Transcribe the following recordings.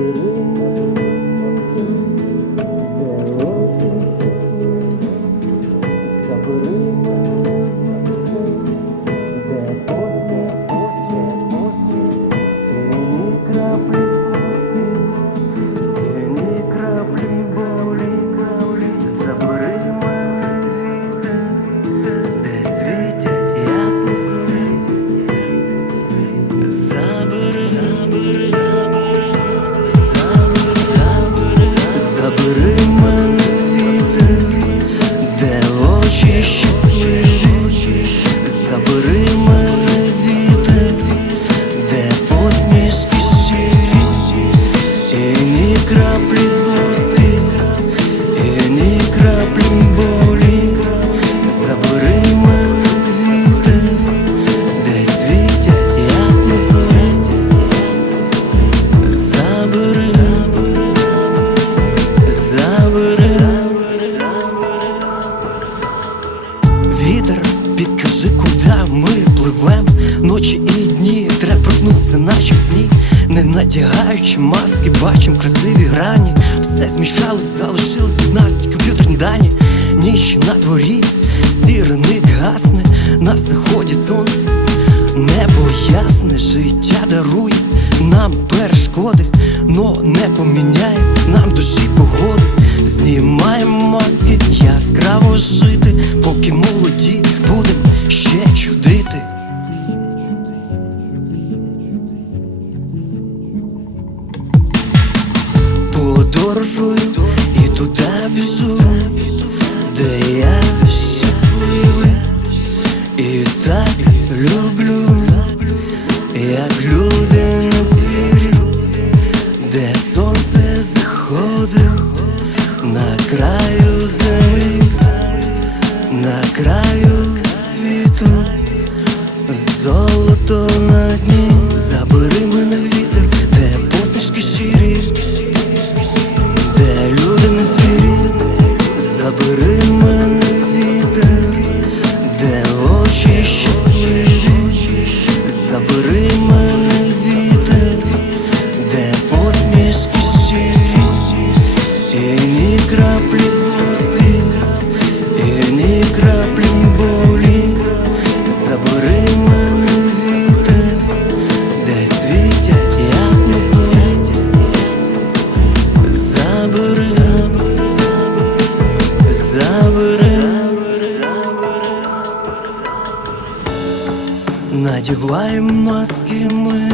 Música проснутися, наче в сні Не надягаючи маски, бачим красиві грані. Все змішалось, залишилось від нас ті комп'ютерні дані. Ніч на дворі, сіреник гасне На заході сонце, небо ясне, життя дарує нам перешкоди, но не поміняє нам душі погоди. Знімаємо маски, яскраво жити, поки молоді будем ще золото на дні, надіваємо маски ми,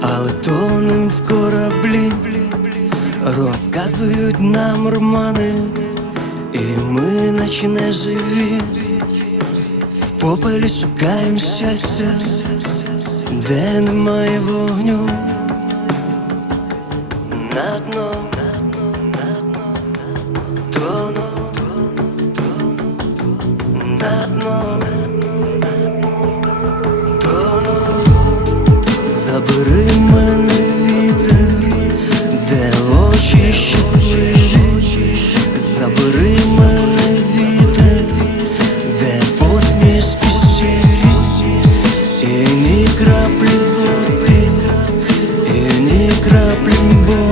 але тонем в кораблі. Розказують нам романи, і ми наче не живі, в попелі шукаємо щастя, де немає вогню, на дно Бери мене вітер, де очі щасливі, забери мене вітер, де посмішки щирі, і ні краплі злості, і ні краплі болі.